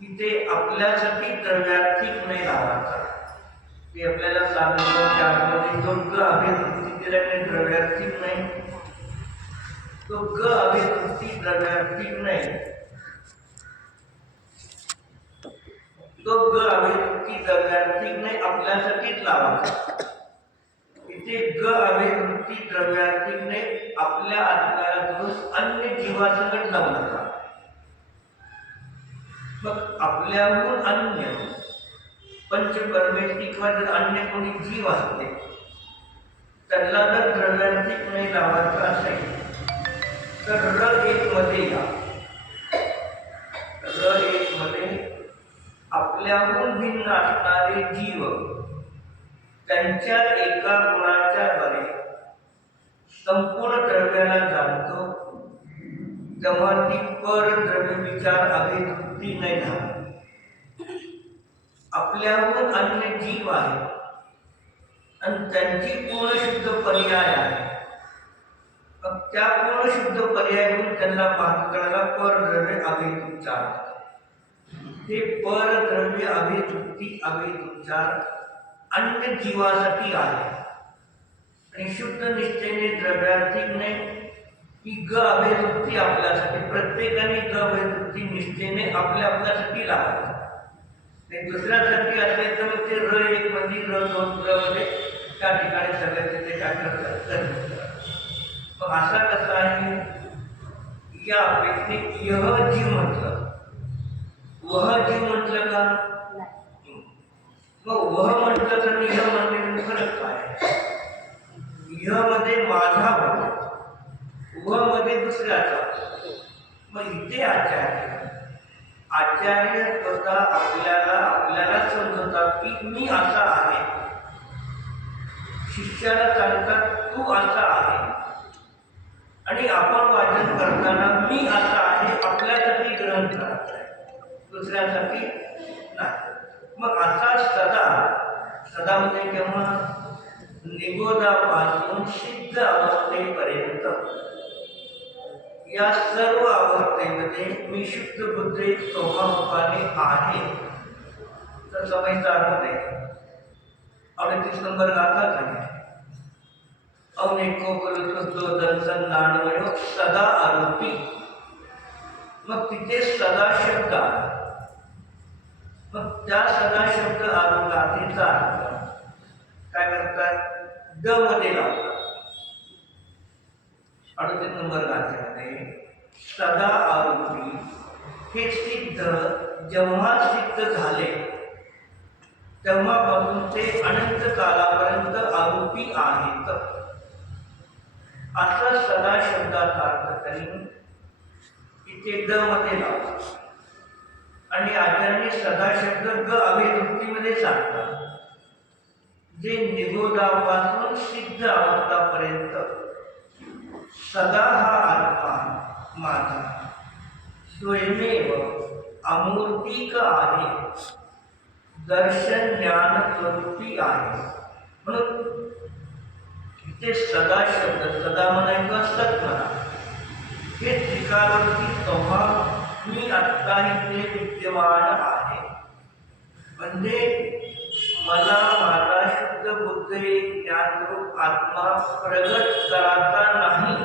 की ते आपल्यासाठी द्रव्यार्थिक नाही लावायचा. ते आपल्याला सांगितलं त्यामध्ये जो ग अभिवृत्ती केल्याने द्रव्यार्थिक नाही, तो ग अभिवृत्ती द्रव्यार्थिक नाही, तो ग अभिवृत्ती द्रव्यार्थिक नाही आपल्यासाठीच लावायचा. इथे ग अभिवृत्ती द्रव्यार्थिक नाही आपल्या आत्म्याला धरून अन्य जीवासकट लावू नका. मग आपल्याहून अन्य पंचपरमेष्ठी किंवा जर अन्य कोणी जीव असते त्यांना जर द्रव्यार्थिक नाही लावायचं असेल तर र एक मध्ये या. र एक मध्ये आपल्याहून भिन्न असणारे जीव त्यांच्या एका गुणाच्या द्वारे संपूर्ण द्रव्याला जाणतो, तेव्हा ती परद्रव्य विचार अभिवृत्ती नाही झाली. आपल्याहून अन्य जीव आहे आणि त्यांची पूर्ण शुद्ध पर्याय आहे. मग त्या पूर्ण शुद्ध पर्याय म्हणून त्यांना पाहत करायला परद्रव्य अभिवृत्तीचार. हे परद्रव्य अभिवृत्तीचार अन्य जीवासाठी आहे आणि शुद्ध निष्ठेने द्रव्यार्थिक नाही. ही ग अभिवृत्ती आपल्यासाठी प्रत्येकाने ग अभिवृत्ती निष्ठेने आपल्यासाठी लावायची. दुसऱ्यासाठी असेल तर मग ते र एक मध्ये र दोन मध्ये त्या ठिकाणी सगळ्याचे ते काय करतात. मग असा कसा आहे या अपेक्षेने यह जीव म्हटलं, वह जीव म्हटलं का? मग वह म्हटलं तर यह मध्ये फरक काय? यह मध्ये माझा भाव, वह मध्ये दुसऱ्याचा. मग इथे आचार्य स्वतः आपल्याला समजवतात की मी असा आहे, शिष्याला सांगतात तू असा आहे, आणि आपण वाचन करताना मी असा आहे आपल्यासाठी ग्रहण करत आहे, दुसऱ्यासाठी नाही. मग असा सदा म्हणजे केव्हा? निगोदापासून सिद्ध अवस्थेपर्यंत या सर्व अवस्थेमध्ये मी शुद्ध बुद्धी स्वभावाने आहे. तर समजदारमध्ये 38 नंबर गाथा आहे. अनेको कलुतो दर्शन नाणवयो सदा आरोपी. मग तिथे सदा शब्द आहे. मग त्या सदा शब्द गाथेचा अर्थ काय करतात? द मध्ये लावतात. 38 नंबर गाथेमध्ये सदा आरोपी हे सिद्ध जेव्हा सिद्ध झाले तेव्हापासून ते अनंत कालापर्यंत आरोपी आहेत. असा सदा शब्दाचा अर्थ करीन इथे द मध्ये लावतात. आणि आचार्य सदा शब्द ग अभिवृत्तीमध्ये सांगतात. जे निगोदापासून सिद्ध अवस्थापर्यंत सदा हा आत्मा माझा स्वयमेव अमूर्तिक आहे, दर्शन ज्ञान स्वरूपी आहे. म्हणून इथे सदा शब्द सदा म्हणायचं सत म्हणा हे त्रिकालवरती स्वभाव मी आत्ता इथे विद्यमान आहे. म्हणजे मला माझा शुद्ध बुद्ध ज्ञानरूप आत्मा प्रगट करायचा नाही,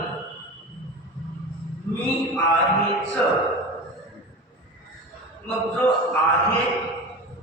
मी आहेच. मग जो आहे